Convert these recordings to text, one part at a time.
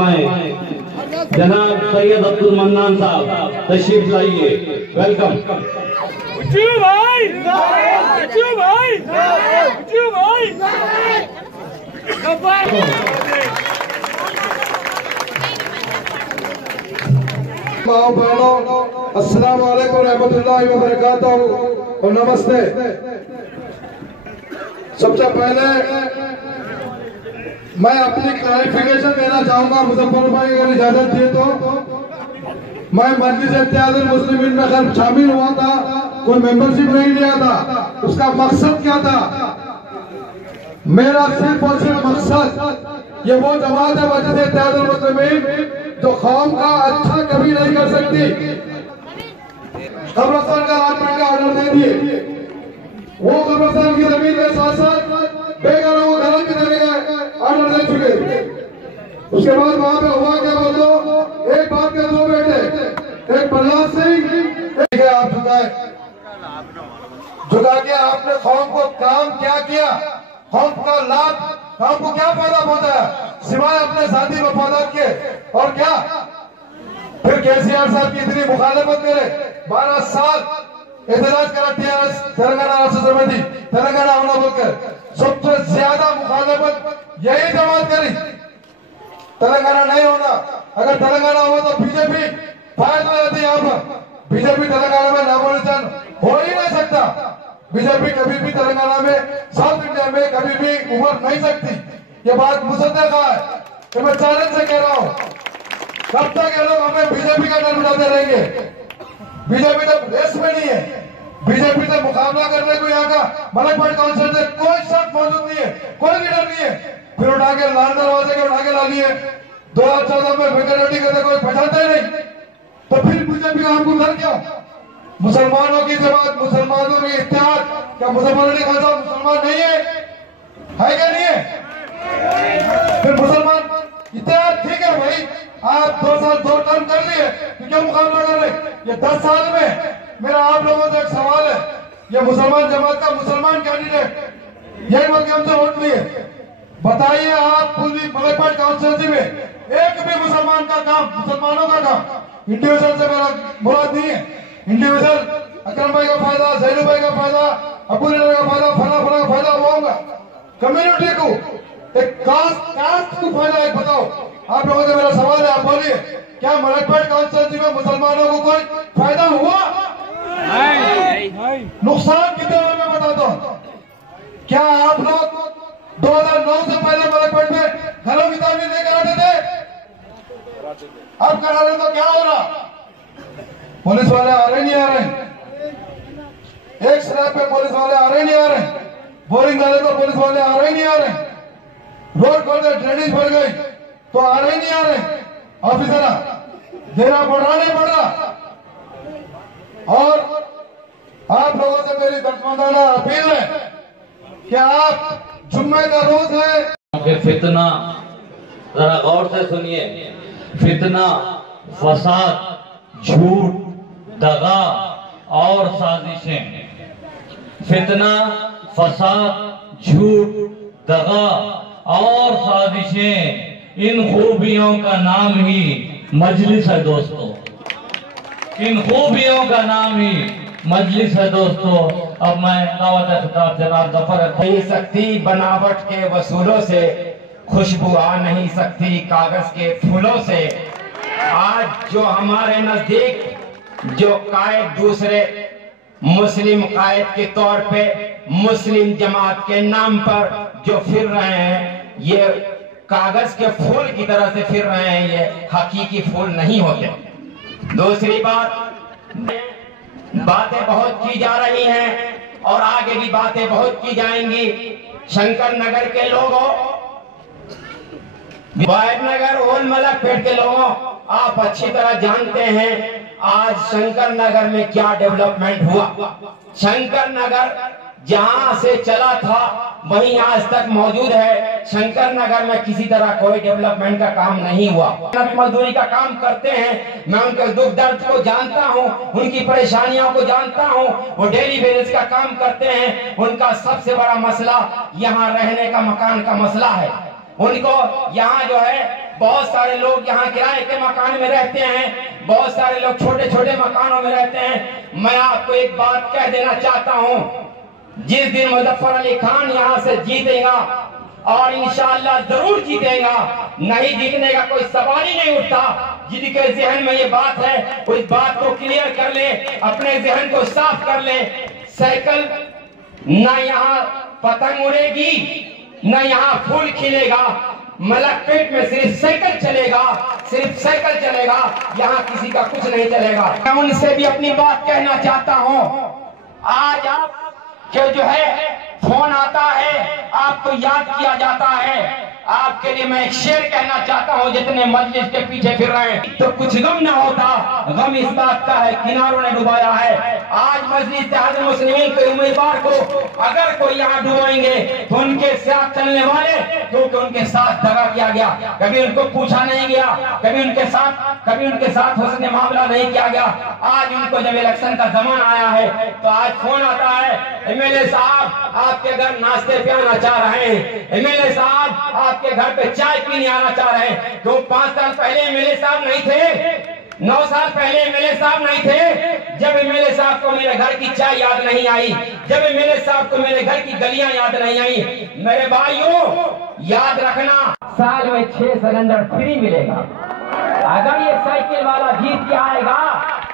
जनाब सैयद अब्दुल मन्नान साहब तशरीफ लाइए। वेलकम। भाई भाई अस्सलाम वालेकुम रहमतुल्लाहि व बरकातहू और नमस्ते। सबसे पहले मैं अपनी क्लैरिफिकेशन देना चाहूंगा, मुजफ्फर भाई अगर इजाजत दिए तो। मैं मजलिस इत्तेहादुल मुस्लिमीन में अगर शामिल हुआ था, कोई मेंबरशिप नहीं लिया था। उसका मकसद क्या था? मेरा सिर्फ और सिर्फ मकसद ये वो जमात है मजलिस इत्तेहादुल मुस्लिमीन जो कौम का अच्छा कभी नहीं कर सकती। कब्रिस्तान का अलॉटमेंट का ऑर्डर दे दिए, वो कब्रिस्तान की जमीन के साथ साथ बेघरों को घर भी देने का ऑर्डर दे चुके। उसके बाद वहां पे हुआ क्या बोलो, एक बाप के दो बेटे, एक प्रहलाद सिंह, आप झुका के आपने कौम को काम क्या किया, कौम का लाभ, कौम को क्या फायदा पहुंचाया सिवाय अपने साथी वफादात के? और क्या फिर केसीआर साहब की इतनी मुखालफत करे, 12 साल एहतजाज करा टीआरएस तेलंगाना राष्ट्र समिति तेलंगाना होना बोलकर, सबसे ज्यादा मुखालफत यही जमात करी तेलंगाना नहीं होना। अगर तेलंगाना हो तो बीजेपी फायदा जाती। यहाँ पर बीजेपी तेलंगाना में नामो निशान हो ही नहीं सकता। बीजेपी कभी भी तेलंगाना में, साउथ इंडिया में कभी भी उभर नहीं सकती। ये बात मुझसे कहा है कि मैं चैलेंज से कह रहा हूँ। कब तक ये लोग हमें बीजेपी का डर बिठाते रहेंगे? बीजेपी तो रेस में नहीं है। बीजेपी से मुकाबला करने को यहाँ का मलकपेट काउंसिल से कोई शख्स मौजूद नहीं है, कोई लीडर नहीं है। फिर उठा के लाल दरवाजे के उठा के ला लिए। 2014 में वेंकट करते कोई पहचानता ही नहीं, तो फिर बीजेपी का हमको डर क्या? मुसलमानों की जमात, मुसलमानों की इत्तेहाद, क्या मुसलमानों ने कहा मुसलमान नहीं है क्या? नहीं है। फिर मुसलमान इत्तेहाद ठीक है भाई, आप 2 साल 2 टर्म कर लिए, तो क्यों मुकाबला कर रहे? ये 10 साल में मेरा आप लोगों से एक सवाल है, ये मुसलमान जमात का मुसलमान कैंडिडेट यही बोल के हमसे वोट लिए, बताइए आप पूरी मलकपेट काउंसिल में एक भी मुसलमान का काम, मुसलमानों का काम, इंडिविजुअल से मेरा मुराद नहीं है। इंडिविजुअल अकरम भाई का फायदा, जैनू भाई का फायदा, अबू नगर का फायदा, फला फला का फायदा वो होगा। कम्युनिटी को, एक कास्ट को फायदा एक बताओ। आप लोगों से मेरा सवाल है, आप बोलिए, क्या मलकपेट काउंसिल में मुसलमानों को कोई फायदा हुआ? नुकसान कितने हुए मैं बताता हूँ। क्या आप लोग 2009 से पहले मलकपेट में घरों की तामीर नहीं कराते थे? अब करा रहे तो क्या हो रहा? पुलिस वाले आ रहे नहीं आ रहे, एक स्लैब पे पुलिस वाले आ रहे नहीं आ रहे, बोरिंग डाले तो पुलिस वाले आ रहे नहीं आ रहे, रोड खोल दे ड्रेनेज भर गई तो आ रहे नहीं आ रहे। ऑफिसर देना पड़ रहा नहीं पड़ रहा। और आप लोगों से मेरी दर्दमंदाना अपील है कि आप जुम्मे का रोज है। फितना जरा गौर से सुनिए, फितना, फसाद, झूठ, दगा और साजिशें। फितना, फसाद, झूठ, दगा और साजिशें, इन खूबियों का नाम ही मजलिस है दोस्तों। इन खूबियों का नाम ही मजलिस है दोस्तों। अब मैं दावत खिताब जनाब जफर नहीं सकती बनावट के वसूलों से, खुशबू आ नहीं सकती कागज के फूलों से। आज जो हमारे नजदीक जो कायद दूसरे मुस्लिम कायद के तौर पे मुस्लिम जमात के नाम पर जो फिर रहे हैं, ये कागज के फूल की तरह से फिर रहे हैं, ये हकीकी फूल नहीं होते। दूसरी बातें बहुत की जा रही हैं और आगे भी बातें बहुत की जाएंगी। शंकर नगर के लोगों, वाहिद नगर, ओल मलकपेट के लोगों, आप अच्छी तरह जानते हैं आज शंकर नगर में क्या डेवलपमेंट हुआ। शंकर नगर जहां से चला था वहीं आज तक मौजूद है। शंकर नगर में किसी तरह कोई डेवलपमेंट का काम नहीं हुआ। मजदूरी का काम करते हैं, मैं उनके दुख दर्द को जानता हूं, उनकी परेशानियों को जानता हूं। वो डेली बेसिस का काम करते हैं। उनका सबसे बड़ा मसला यहाँ रहने का, मकान का मसला है। उनको यहाँ जो है बहुत सारे लोग यहाँ किराए के मकान में रहते हैं, बहुत सारे लोग छोटे छोटे मकानों में रहते हैं। मैं आपको एक बात कह देना चाहता हूँ, जिस दिन मुजफ्फर अली खान यहाँ से जीतेगा, और इंशाअल्लाह जरूर जीतेगा, नहीं जीतने का कोई सवाल ही नहीं उठता। जिनके जहन में ये बात है उस बात को क्लियर कर ले, अपने जहन को साफ कर ले। साइकिल न यहाँ पतंग उड़ेगी, न यहाँ फूल खिलेगा, मलकपेट में सिर्फ साइकिल चलेगा, सिर्फ साइकिल चलेगा, यहाँ किसी का कुछ नहीं चलेगा। मैं उनसे भी अपनी बात कहना चाहता हूँ। आज आप जो है फोन आता है, आपको याद किया जाता है। आपके लिए मैं एक शेर कहना चाहता हूँ, जितने मजलिस के पीछे फिर रहे हैं तो कुछ गम ना होता, गम इस बात का है किनारों ने डुबाया है। आज मजलिस इत्तेहादुल मुस्लिमीन के उम्मीदवार को अगर कोई यहाँ डुबाएंगे तो उनके साथ चलने वाले, क्योंकि उनके साथ दगा किया गया, कभी उनको पूछा नहीं गया, कभी उनके साथ हुस्न मामला नहीं किया गया। आज उनको जब इलेक्शन का जमाना आया है तो आज फोन आता है, एमएलए साहब आपके घर नाश्ते पे आना चाह रहे हैं, एमएलए साहब आपके घर पे चाय पीने आना चाह रहे हैं। जो 5 साल पहले एमएलए साहब नहीं थे, 9 साल पहले एमएलए साहब नहीं थे, जब एमएलए साहब को मेरे घर की चाय याद नहीं आई, जब एमएलए साहब को मेरे घर की गलियां याद नहीं आई। मेरे भाइयों याद रखना, साल में 6 सिलेंडर फ्री मिलेगा। अगर ये साइकिल वाला जीत के आएगा,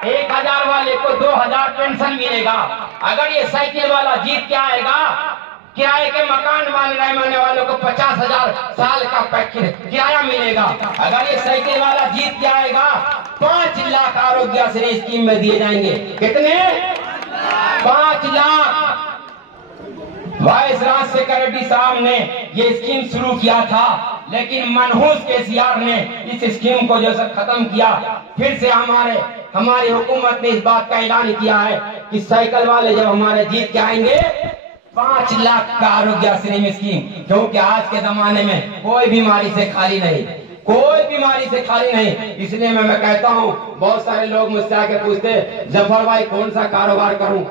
1000 वाले को 2000 पेंशन मिलेगा। अगर ये साइकिल वाला जीत के आएगा, किराए के मकान रहने वालों को 50,000 साल का किराया मिलेगा। अगर ये साइकिल वाला जीत के आएगा, 5 लाख आरोग्य स्कीम में दिए जाएंगे। कितने? 5 लाख। वाइस राज शेखर रेड्डी साहब ने ये स्कीम शुरू किया था, लेकिन मनहूस केसीआर ने इस स्कीम को जो खत्म किया। फिर से हमारी हुकूमत ने इस बात का ऐलान किया है कि साइकिल वाले जब हमारे जीत के आएंगे, 5 लाख का आरोग्य स्कीम, क्योंकि आज के जमाने में कोई बीमारी से खाली नहीं, कोई बीमारी से खाली नहीं। इसलिए मैं कहता हूँ, बहुत सारे लोग मुझसे आके पूछते जफर भाई कौन सा कारोबार करूं,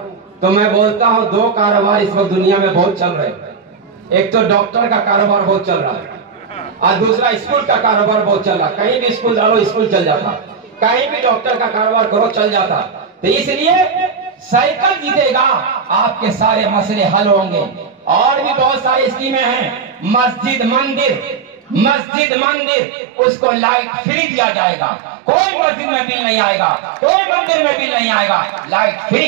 तो मैं बोलता हूँ 2 कारोबार इस वक्त दुनिया में बहुत चल रहे हैं। एक तो डॉक्टर का कारोबार बहुत चल रहा है, और दूसरा स्कूल का कारोबार बहुत चल रहा है। कहीं भी स्कूल डालो स्कूल चल जाता, कहीं भी डॉक्टर का कारोबार करो चल जाता। तो इसलिए साइकिल जीतेगा, आपके सारे मसले हल होंगे। और भी बहुत सारी स्कीमें हैं। मस्जिद मंदिर उसको लाइट फ्री दिया जाएगा। कोई मस्जिद में बिल नहीं आएगा, कोई मंदिर में बिल नहीं आएगा, लाइट फ्री।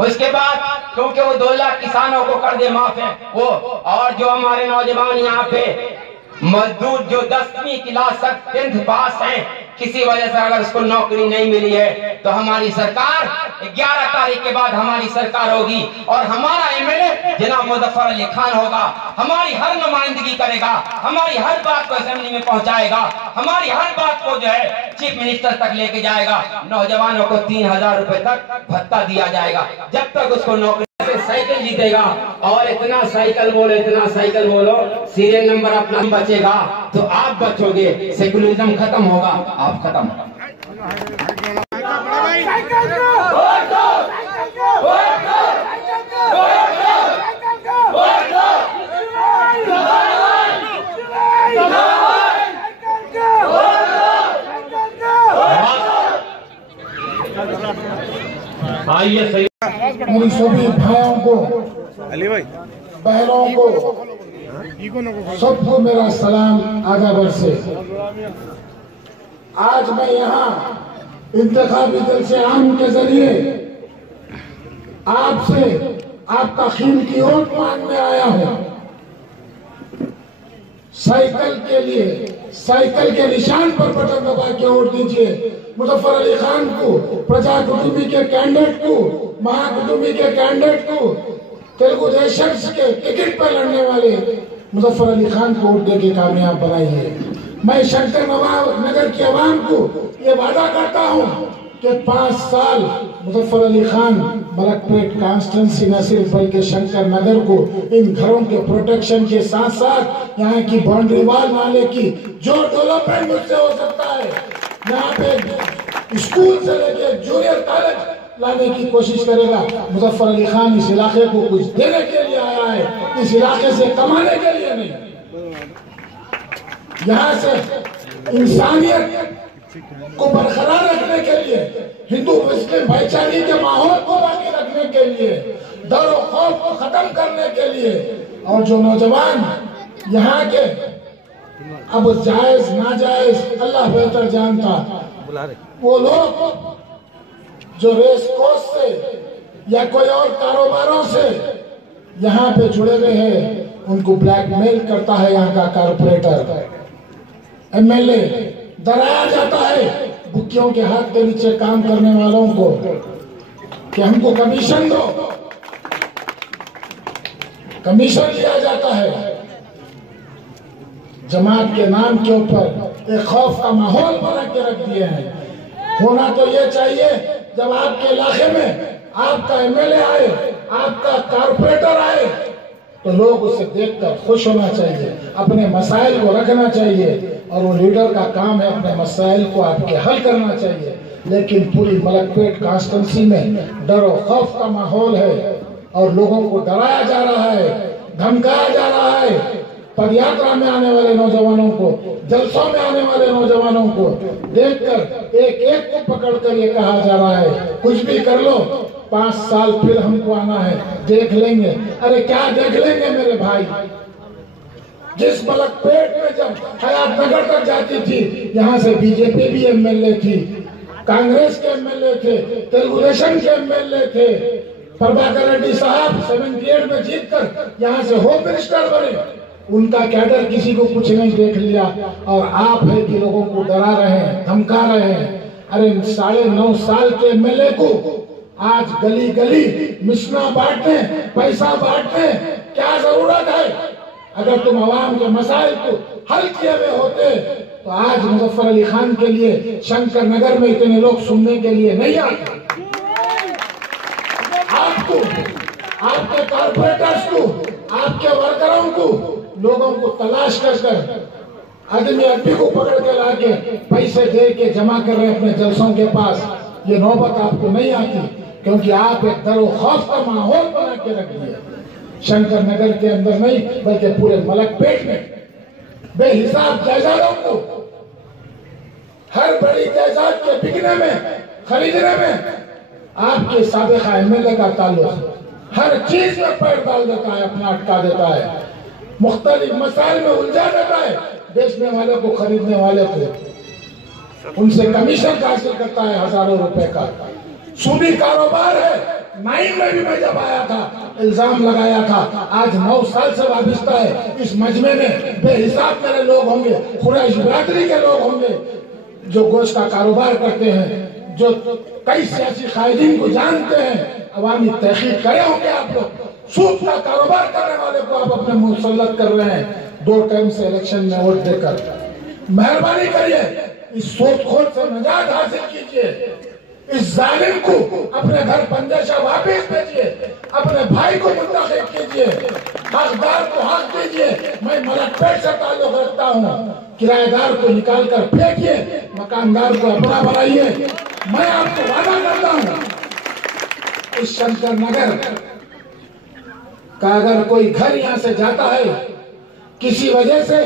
उसके बाद क्योंकि वो 2 लाख किसानों को कर्जे माफ है वो, और जो हमारे नौजवान यहाँ पे मजदूर जो 10वीं क्लास तक 10th पास हैं, किसी वजह से अगर उसको नौकरी नहीं मिली है, तो हमारी सरकार 11 तारीख के बाद हमारी सरकार होगी, और हमारा एमएलए जनाब मुजफ्फर अली खान होगा। हमारी हर नुमाइंदगी करेगा, हमारी हर बात को असेंबली में पहुंचाएगा, हमारी हर बात को जो है चीफ मिनिस्टर तक लेके जाएगा। नौजवानों को 3000 रुपए तक भत्ता दिया जाएगा जब तक उसको नौकरी से। साइकिल जीतेगा, और इतना साइकिल बोलो, सीरियल नंबर अपना बचेगा तो आप बचोगे, सेकुलरिज्म खत्म होगा, आप खत्म। आइए सही मेरी सभी भाइयों को, बहनों को, सबको मेरा सलाम आदाब से। आज मैं यहाँ इंतखाबी जलसे आम के जरिए आपसे आपका कीमती वोट मांगने आया हूँ। साइकिल के लिए, साइकिल के निशान पर बटन दबा के वोट दीजिए। मुजफ्फर अली खान को, प्रजा कुटुंबी के कैंडिडेट को, महाकुटुंबी के कैंडिडेट को, तेलुगु देशम के टिकट पर लड़ने वाले मुजफ्फर अली खान को वोट देके कामयाब बनाइए। मैं शंकर नगर के अवाम को ये वादा करता हूँ कि 5 साल मुजफ्फर अली खान मलकपेट कॉन्स्टिट्यूंसी न सिर्फ बल्कि शंकर नगर को इन घरों के प्रोटेक्शन के साथ साथ यहाँ की बाउंड्री वाल नाले की जो डेवलपमेंट मुझसे हो सकता है, यहाँ पे स्कूल से लेके जूनियर कॉलेज लाने की कोशिश करेगा। मुजफ्फर अली खान इस इलाके को कुछ देने के लिए आया है, इस इलाके से कमाने के लिए नहीं। यहाँ से इंसानियत को बरकरार रखने के लिए, हिंदू मुस्लिम भाईचारे के माहौल को बाकी रखने के लिए, डर और खौफ को खत्म करने के लिए, और जो नौजवान यहाँ के अब जायज नाजायज अल्लाह बेहतर जानता, वो लोग जो रेस कोर्स से या कोई और कारोबारों से यहाँ पे जुड़े हुए हैं, उनको ब्लैकमेल करता है यहाँ का कारपोरेटर, एमएलए, डराया जाता है बुक्कियों के हाथ के नीचे काम करने वालों को कि हमको कमीशन दो, कमीशन लिया जाता है। जमात के नाम के ऊपर एक खौफ का माहौल बना के रख दिए हैं। होना तो ये चाहिए जब आपके इलाके में आपका एमएलए आए, आपका कारपोरेटर आए, तो लोग उसे देखकर खुश होना चाहिए, अपने मसाइल को रखना चाहिए, और वो लीडर का काम है अपने मसाइल को आपके हल करना चाहिए। लेकिन पूरी मलकपेट कॉन्स्टिट्यूंसी में डर और खौफ का माहौल है और लोगों को डराया जा रहा है, धमकाया जा रहा है। पदयात्रा में आने वाले नौजवानों को, जलसों में आने वाले नौजवानों को देखकर एक एक को पकड़कर ये कहा जा रहा है कुछ भी कर लो, 5 साल फिर हमको आना है, देख लेंगे। अरे क्या देख लेंगे मेरे भाई? जिस मलकपेट में जब हयात नगर तक जाती थी, यहाँ से बीजेपी भी एमएलए थी, कांग्रेस के एमएलए थे, तेलुगु देशम के एमएलए थे, प्रभाकर रेड्डी साहब 78 में जीतकर यहाँ से होम मिनिस्टर बने। उनका कैडर किसी को कुछ नहीं देख लिया, और आप है कि लोगों को डरा रहे हैं, धमका रहे हैं। अरे 9.5 साल के एमएलए को आज गली गली मिशना बांटने, पैसा बांटने क्या जरूरत है? अगर तुम आवाम के मसाइल को हल किए हुए होते तो आज मुजफ्फर अली खान के लिए शंकर नगर में इतने लोग सुनने के लिए नहीं आते। आपको, आपके कारपोरेटर्स को, आपके वर्करों को, लोगों को तलाश कर आदमी को पकड़ के लाके पैसे दे के जमा कर रहे अपने जलसों के पास। ये नौबत आपको नहीं आती, क्योंकि आप एक डर और खौफ का माहौल बना के रख दिया। शंकर नगर के अंदर नहीं बल्कि पूरे मलकपेट में बेहिसाब जायदादों को, हर बड़ी जायदाद के बिकने में, खरीदने में आपके साबिका एमएलए का ताल्लुक, हर चीज में पैर डाल देता है, अपना अटका देता है, मुख्तलिफ मसाइल में उलझा देता है। बेचने वाले को, खरीदने वाले को उनसे कमीशन हासिल करता है हजारों रुपए का। सूदी कारोबार है। 9 में भी मैं जब आया था इल्जाम लगाया था, आज 9 साल से वाबिस्ता है। इस मजमे में बेहिसाब मेरे लोग होंगे, कुरैश बिरादरी के लोग होंगे जो गोश्त का कारोबार करते हैं, जो कई सियासी कायदीन को जानते हैं। अवामी तहकीक करे होंगे आप लोग। सूद का कारोबार करने वाले को आप अपने मुसल्लत कर रहे हैं 2 टाइम से इलेक्शन में वोट देकर। मेहरबानी करिए, इस सूदखोर से निजात हासिल कीजिए, इस जालिम को अपने घर पंदेशा वापस भेजिए, अपने भाई को मुंतखब कीजिए, हकदार को हक दीजिए। मैं मलकपेट से ताल्लुक रखता हूँ, किराएदार को निकाल कर फेंकिए, मकानदार को अपना बनाइए। मैं आपको वादा करता हूँ, इस शंकर नगर का अगर कोई घर यहाँ से जाता है किसी वजह से,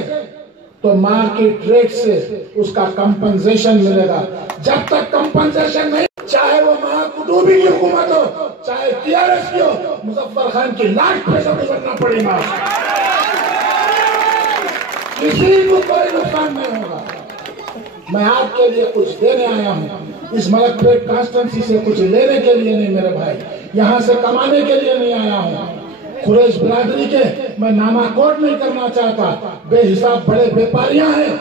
तो मार्केट रेट से उसका कंपनसेशन मिलेगा। जब तक कंपनसेशन नहीं, चाहे वो महाकुटुंबी की हुकूमत हो, चाहे टीआरएस की हो, मुजफ्फर खान की लाश पे से गुजरना पड़ेगा। किसी को कोई नुकसान नहीं होगा। मैं आपके लिए कुछ देने आया हूँ, इस मलकपेट कॉन्स्टिट्यूंसी से कुछ लेने के लिए नहीं मेरे भाई, यहाँ से कमाने के लिए नहीं आया हूँ। कुरैश बिरादरी के मैं नामाकोट नहीं करना चाहता। बेहिसाब बड़े व्यापारियां हैं,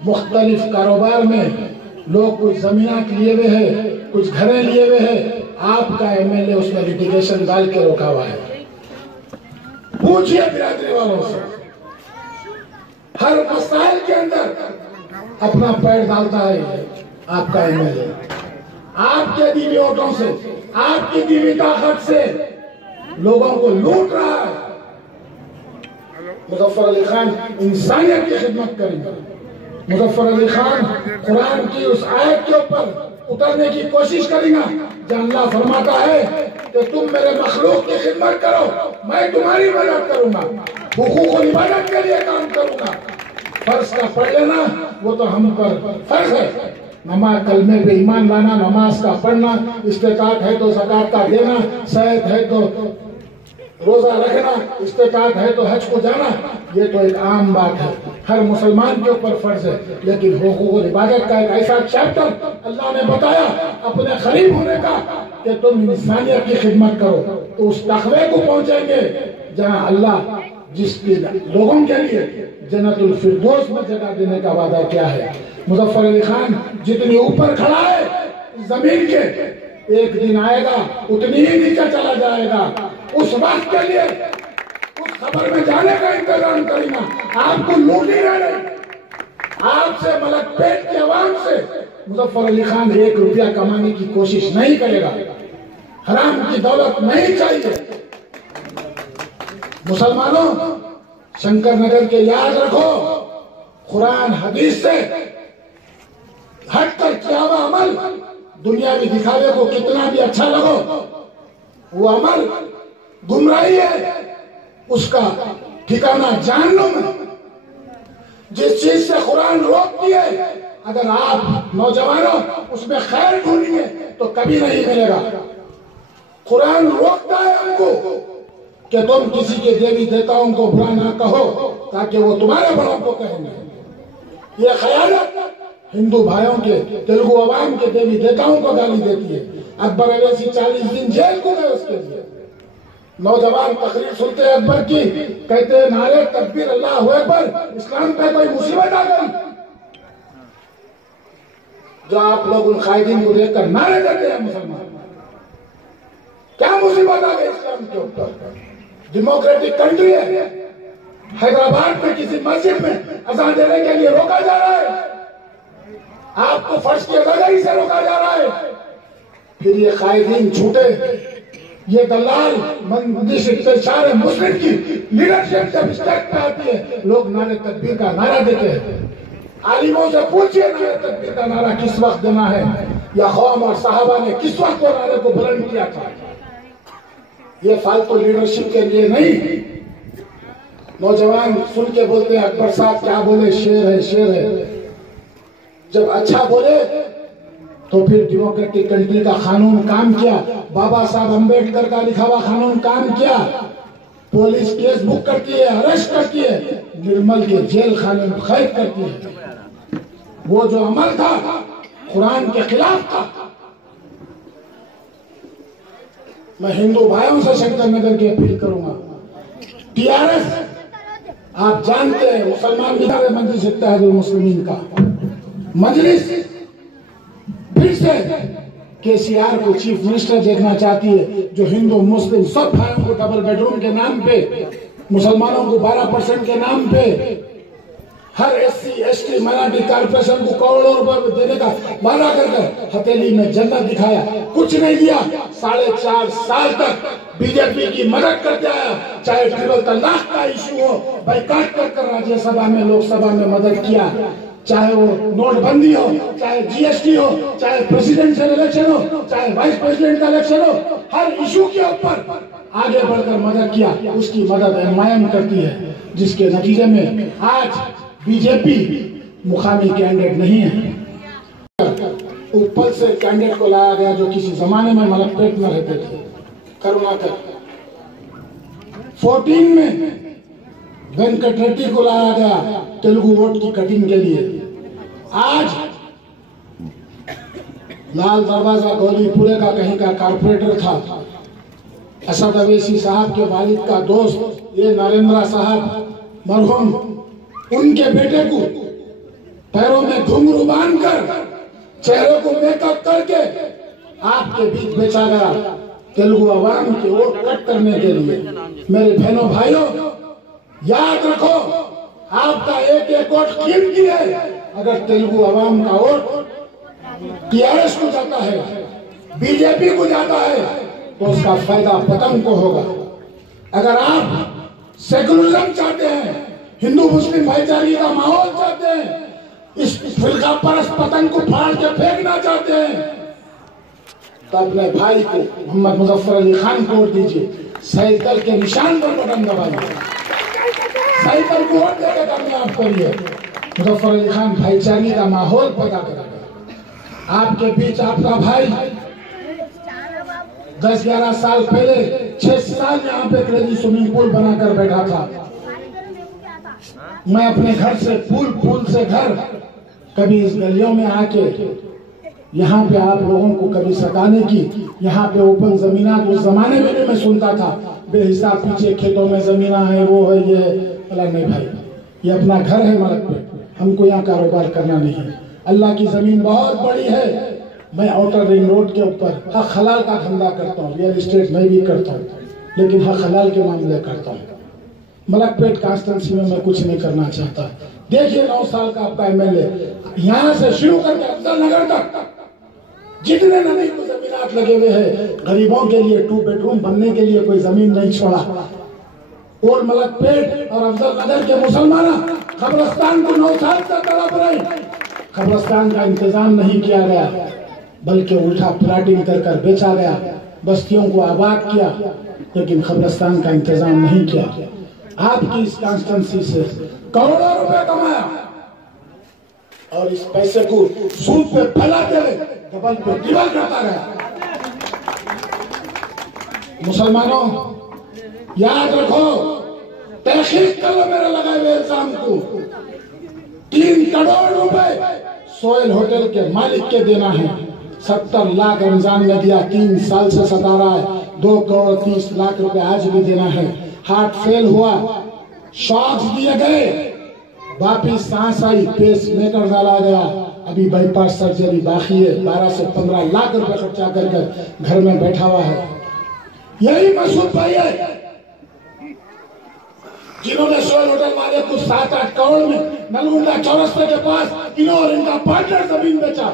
मुख्तलिफ कारोबार में लोग कुछ जमीनात लिए हुए हैं, कुछ घरें लिए हुए हैं। आपका एमएलए उसमें लिटिगेशन डाल के रोका हुआ है। पूछिए बिरादरी वालों से, हर मसाइल के अंदर अपना पैर डालता है आपका एमएलए। आपके दीवी वोटों से, आपकी दीवी ताकत से लोगों को लूट रहा है। मुजफ्फर अली खान इंसानियत की खिदमत करेंगे। मुजफ्फर अली खान कुरान की उस आयत के ऊपर उतरने की कोशिश करेगा जहाँ अल्लाह फरमाता है कि तुम मेरे मखलूक की खिदमत करो, मैं तुम्हारी मदद करूंगा, हुकूक और इबादत के लिए काम करूंगा। फर्ज का पढ़ लेना वो तो हम पर फर्ज है। नमाज कलमे पे ईमान लाना, नमाज का पढ़ना, इस्तेकात है तो ज़कात का देना, सेहत है तो रोजा रखना, इस्तेकात है तो हज को जाना, ये तो एक आम बात है, हर मुसलमान के ऊपर फर्ज है। लेकिन हुकूक इबादत का एक ऐसा चैप्टर अल्लाह ने बताया अपने करीब होने का कि तुम इंसानियत की खिदमत करो, तो उस तक़वे को पहुंचेंगे जहां अल्लाह जिसके लोगों के लिए जन्नतुल फिरदौस में जगह देने का वादा क्या है। मुज़फ्फर अली खान जितनी ऊपर खड़ा है जमीन के, एक दिन आएगा उतनी ही नीचे चला जाएगा। उस वक्त के लिए उस खबर में जाने का इंतजाम करना। आपको लूट ही रहे, आपसे मलक पेट की आवाम से मुज़फ्फर अली खान 1 रुपया कमाने की कोशिश नहीं करेगा। हराम की दौलत नहीं चाहिए। मुसलमानों, शंकर नगर के याद रखो, कुरान हदीस से हटकर किया हुआ अमल दुनियावी दिखावे को कितना भी अच्छा लगो, वो अमल गुमराही है, उसका ठिकाना जहन्नुम है। जिस चीज से कुरान रोकती है, अगर आप नौजवानों उसमें खैर ढूंढेंगे तो कभी नहीं मिलेगा। कुरान रोकता है हमको कि तुम किसी के देवी देवताओं को बुरा ना कहो ताकि वो तुम्हारे बड़ों को कहेंगे। ये खयानत हिंदू भाइयों के, तेलुगु अवाम के देवी देवताओं को गाली देती है। अकबर अवैसी 40 दिन जेल को गए उसके लिए। नौजवान तकरीर सुनते अकबर की, कहते हैं नारे तकबीर अल्लाह अकबर, इस्लाम पे कोई मुसीबत आ गई। जो आप लोग उन कायदीन को देखकर नारे देते हैं मुसलमान, क्या मुसीबत आ गई इस्लाम के ऊपर? डेमोक्रेटिक कंट्री है। हैदराबाद में किसी मस्जिद में अजान देने के लिए रोका जा रहा है, आपको फर्श की अदायगी से रोका जा रहा है। फिर ये कायदीन झूठे, ये दलाल मंदिर मुस्लिम की लीडरशिप जब स्टेट पे आती है, लोग नारे तकबीर का नारा देते हैं। आलिमों से पूछिए नारे तकबीर का नारा किस वक्त देना है, या कौम और साहबा ने किस वक्त वो नारे को बुलंद किया था। ये फालतू लीडरशिप के लिए नहीं। नौजवान सुन के बोलते हैं अकबर साहब क्या बोले, शेर है शेर है। जब अच्छा बोले तो फिर डेमोक्रेटिक कंट्री का कानून काम किया, बाबा साहब अम्बेडकर का लिखा हुआ कानून काम किया। पुलिस केस बुक करती है, अरेस्ट करती है, निर्मल के जेल खाने में कैद करती है। वो जो अमल था कुरान के खिलाफ था। मैं हिंदू भाइयों से शंकर नगर की अपील करूंगा। टीआरएस आप जानते हैं मुसलमान बिहार मजलिस इत्तेहादुल मुस्लिमीन का मजलिस फिर से केसीआर को चीफ मिनिस्टर देखना चाहती है, जो हिंदू मुस्लिम सब भाइयों को डबल बेडरूम के नाम पे, मुसलमानों को 12% के नाम पे, हर SC ST माइनॉरिटी कॉर्पोरेशन को करोड़ों रुपए देने का वादा करके हथेली में जन्नत दिखाया, कुछ नहीं दिया। 4.5 साल तक बीजेपी की मदद करते आया। चाहे ट्रिपल तलाक का इशू हो, बाइकाट कर राज्यसभा में लोकसभा में मदद किया। चाहे वो नोटबंदी हो, चाहे GST हो, चाहे प्रेसिडेंशियल इलेक्शन हो, चाहे वाइस प्रेसिडेंट का इलेक्शन हो, हर इशू के ऊपर आगे बढ़कर मदद किया। उसकी मदद MIM करती है, जिसके नतीजे में आज बीजेपी मुकामी कैंडिडेट नहीं है। ऊपर से कैंडिडेट को लाया गया जो किसी जमाने में मलकपेट में रहते थे, करुणाकर। 14 में वेंकट रेड्डी को लाया गया तेलुगु वोट की कटिंग के लिए। आज लाल दरवाजा गौरीपुरे का कहीं का कारपोरेटर था। असद अवैसी साहब के वालिद का दोस्त ये नरेंद्र साहब मरहूम, उनके बेटे को पैरों में घुंघरू बांधकर, चेहरे को मेकअप करके आपके बीच बेचा गया तेलुगु अवाम के वोट कट करने के लिए। मेरे बहनों भाइयों, याद रखो आपका एक वोट कीमती है। अगर तेलुगु अवाम का वोट टीआरएस को जाता है, बीजेपी को जाता है, तो उसका फायदा पतंग को होगा। अगर आप सेकुलरिज्म चाहते हैं, हिंदू मुस्लिम भाईचारे का माहौल चाहते हैं, इस फिरका परस्त पतंग को फाड़ के फेंकना चाहते हैं, तो अपने भाई को मोहम्मद मुजफ्फर अली खान को वोट दीजिए। साइकिल के निशान पर बटन दबाइए, साइकिल को वोट देकर कामयाब करिए। मुजफ्फर अली खान भाईचारे का माहौल पैदा करेगा। आपके बीच आपका भाई 10-11 साल पहले 6 साल यहाँ पे क्रेजी स्विमिंग पूल बनाकर बैठा था। मैं अपने घर से पुल से घर कभी इस गलियों में आके यहाँ पे आप लोगों को कभी सताने की, यहाँ पे ओपन जमीना उस जमाने में भी मैं सुनता था बेहिसाब पीछे खेतों में जमीना है, वो है, ये है। अल्लाह नहीं भाई, ये अपना घर है मलक पे, हमको यहाँ कारोबार करना नहीं है। अल्लाह की जमीन बहुत बड़ी है। मैं आउटर रिंग रोड के ऊपर हक हलाल का धंधा करता हूँ, रियल एस्टेट मैं भी करता हूँ, लेकिन हक हलाल के मामले करता हूँ। मलकपेट कॉन्स्टिट्यूंसी में मैं कुछ नहीं करना चाहता। देखिए 9 साल का आपका एमएलए यहाँ से शुरू करके अफजल नगर तक जितने नदी को जमीनात लगे हुए हैं, गरीबों के लिए 2 बेडरूम बनने के लिए कोई जमीन नहीं छोड़ा। और मलकपेट और अफजल नगर के मुसलमान कब्रिस्तान को 9 साल तक तड़प रहे, कब्रिस्तान का इंतजाम नहीं किया गया, बल्कि उल्टा प्लाटिंग कर बेचा गया, बस्तियों को आबाद किया, लेकिन कब्रिस्तान का इंतजाम नहीं किया। आपकी इस कॉन्स्टिट्यूंसी से करोड़ों रुपए कमाया और इस पैसे को सूद पे फैलाते हुए डबल पे ट्रिपल करता गया। मुसलमानों याद रखो, तहकीक कर लो मेरे लगाए हुए इल्जाम को। 3 करोड़ रुपए सोयल होटल के मालिक के देना है। 70 लाख रमजान में दिया, 3 साल से सता रहा है। 2 करोड़ 30 लाख रुपए आज भी देना है। हार्ट फेल हुआ, शॉक्स दिए गए, वापिस सांस आई, पेस मेकर डाला गया, अभी बाईपास सर्जरी बाकी है। 12 से 15 लाख रुपए खर्चा कर घर में बैठा हुआ है। यही मसूद भाई है जिन्होंने सोयल होटल वाले को 7-8 करोड़ में नलगुंडा चौरस्ते के पास इन्हों और इनका पार्टनर जमीन बेचा।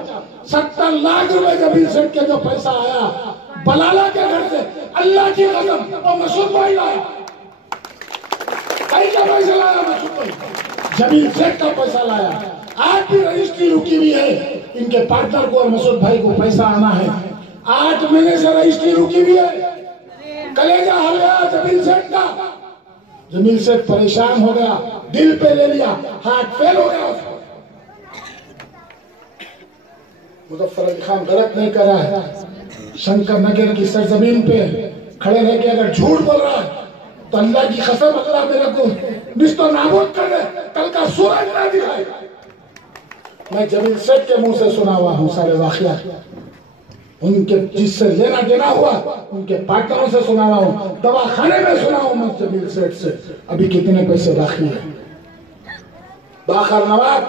70 लाख रुपए जमीन सेट के जो पैसा आया बलाला के घर से, अल्लाह की कसम, और मसूद भाई लाया। पैसा लाया मसूद भाई, जमीन सेट का पैसा लाया। आज भी रजिस्ट्री रुकी हुई है, इनके पार्टनर को और मसूद भाई को पैसा आना है। 8 महीने से रजिस्ट्री रुकी हुई है। कलेजा हो गया जमीन सेट का, जमीन सेट परेशान हो गया, दिल पे ले लिया, हार्ट फेल हो गया उसको। मुजफ्फर अली खान गलत नहीं कर रहा है। शंकर नगर की सरजमीन पे खड़े रह के अगर झूठ बोल रहा है तो अल्लाह की कसम, अल्लाह मेरे को निस्तो नाबूद कर दे, कल का सूरज ना दिखाए। मैं जमीन सेठ के मुंह से सुना हुआ हूँ सारे वाकया, उनके जिससे लेना देना हुआ उनके पार्टनरों से सुना हुआ हूँ, दवाखाने में सुना हूँ मैं जमीन सेठ से अभी कितने पैसे बाकी है। बाखर नवाब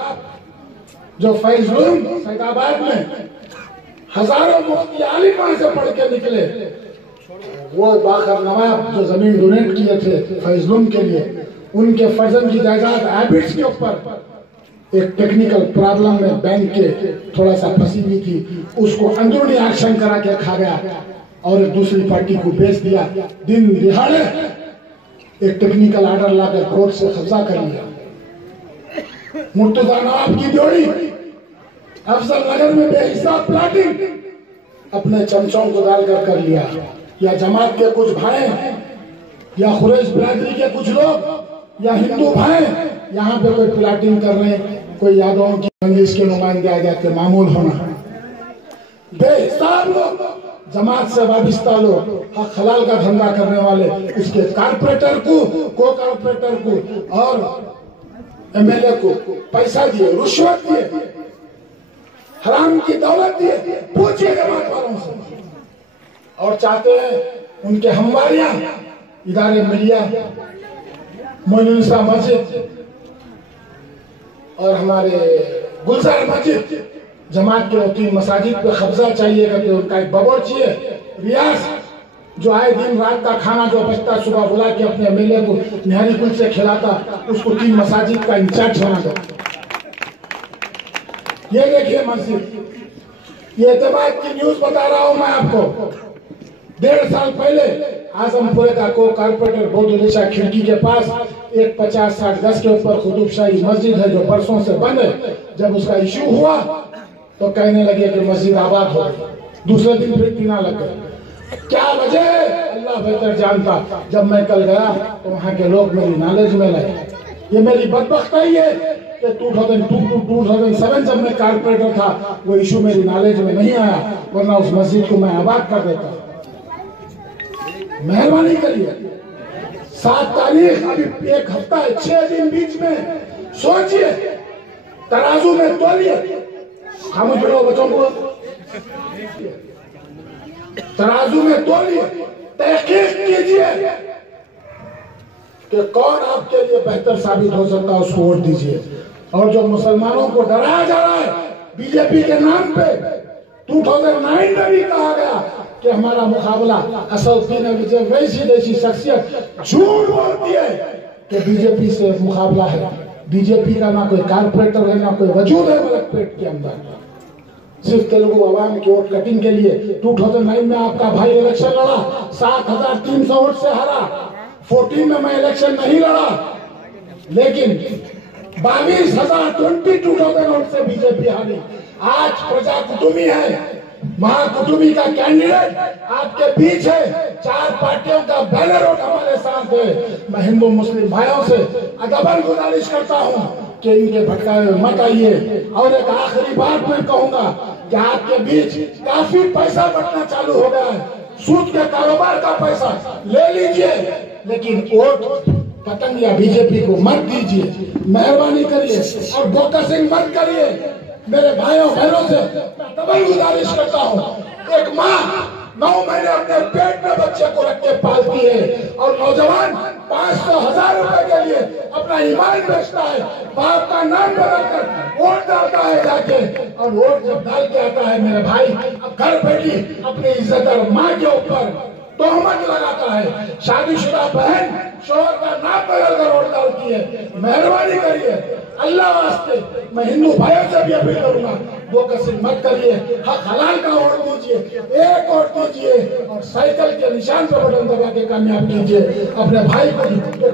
जो फैजलूम सैदाबाद में हजारों मुफ्ती आलिम वहां से पढ़ के निकले, वो बाखर नवाब जो जमीन डोनेट किए थे फैजलूम के लिए, उनके फर्जन की जायदाद हैबिट्स के ऊपर एक टेक्निकल प्रॉब्लम में बैंक के थोड़ा सा फंसी हुई थी, उसको अंदरूनी एक्शन करा के खा गया और दूसरी पार्टी को बेच दिया। दिन दिहाड़े एक टेक्निकल ऑर्डर लाकर कोर्ट से कब्जा कर लिया। मुर्तजा नवाब की जोड़ी अफजल नगर में बेहिसाब प्लाटिंग अपने चमचों को डालकर कर लिया। या जमात के कुछ भाई या खुरैश बिरादरी के कुछ लोग या हिंदू भाई यहाँ पे कोई प्लाटिंग कर रहे हैं, कोई यादवों की रंजिश के नुमाइंदे आ जाते, मामूल होना। बेहिसाब लोग, जमात से वाबिस्ता लोग, हक हलाल का धंधा करने वाले, उसके कारपोरेटर को कारपोरेटर को और एमएलए को पैसा दिए, रुश्वत दिए, हराम की दौलत दिए। पूछिए जमात वालों से। और चाहते हैं उनके हमवारियां इदारे मिलिया, मोइनुनिसा मस्जिद और हमारे गुलजार मस्जिद, जमात के 3 मसाजिद पे कब्जा चाहिए करके उनका एक बबोर चाहिए। रियाज जो आए दिन रात का खाना जो बचता सुबह बुला के अपने एमएलए को निहारी कुल से खिलाता, उसको 3 मसाजिद का इंचार्ज बना दो। ये देखिए मस्जिद, ये एतमाद की न्यूज बता रहा हूं मैं आपको। 1.5 साल पहले आजमपुरे का को कारपोरेटर बोधुलिशा खिड़की के पास एक 50-60 गज के ऊपर कुतुबशाही मस्जिद है जो बरसों से बंद है। जब उसका इश्यू हुआ तो कहने लगे कि मस्जिद आबाद हो गई। दूसरे दिन फिर पीना लग गए। क्या वजह है अल्लाह बेहतर जानता। जब मैं कल गया तो वहां के लोग मेरी नॉलेज में लगे। ये मेरी बदबख्ती है कि 2002 to 2007 जब मैं कारपोरेटर था वो इशू मेरी नॉलेज में नहीं आया, वरना उस मस्जिद को मैं आबाद कर देता। मेहरबानी करिए, 7 तारीख अभी 1 हफ्ता है, 6 दिन बीच में, सोचिए, तराजू में तोलिए। खामोश रहो बच्चों को, तराजू में तोलिए, तहकीक कीजिए कि कौन आपके लिए बेहतर साबित हो सकता है, उसको वोट दीजिए। और जो मुसलमानों को डराया जा रहा है बीजेपी के नाम पे, 2009 में भी कहा गया कि हमारा मुकाबला असदुद्दीन विजय वैसी जैसी शख्सियत झूठ बोलती है कि बीजेपी से मुकाबला है। बीजेपी का ना कोई कारपोरेटर है, ना कोई वजूद है मलकपेट के अंदर, सिर्फ तेलुगु अवाम की वोट कटिंग के लिए। 2009 में आपका भाई इलेक्शन लड़ा, 7300 वोट से हारा। 14 में मैं इलेक्शन नहीं लड़ा, लेकिन 22,022 वोट से बीजेपी हारी। आज प्रजा कुटुंबी है, महाकुटुंबी का कैंडिडेट आपके बीच है, 4 पार्टियों का बैनर वोट हमारे साथ है। मैं हिंदू मुस्लिम भाइयों से अदबन गुजारिश करता हूं कि इनके भटकावे मत आइए। और एक आखिरी बात मैं कहूंगा कि आपके बीच काफी पैसा बटना चालू हो गया है, सूद के कारोबार का पैसा ले लीजिए, लेकिन वोट पतंग या बीजेपी को मत दीजिए, मेहरबानी करिए, और बोकसिंग मत करिए। मेरे भाइयों बहनों से मैं डबल गुजारिश करता हूँ, एक माँ 9 महीने अपने पेट में बच्चे को रख के पालती है, और नौजवान 500,000 रुपए के लिए अपना ईमान बेचता है, बाप का नाम बदलकर वोट डालता है जाके, और वोट जब डाल के आता है मेरे भाई, अब घर बैठी अपनी इज्जत और माँ के ऊपर तोहमत लगाता है। शादीशुदा बहन शोहर का नाम बदल कर वोट डालती है। मेहरबानी करिए, अल्लाह वास्ते मैं हिंदू भाइयों से भी अपील करूंगा, वो कसिम मत करिए, हक हलाल का वोट दीजिए, एक वोट दीजिए, और साइकिल के निशान पर बटन दबा के कामयाब कीजिए। अपने भाई को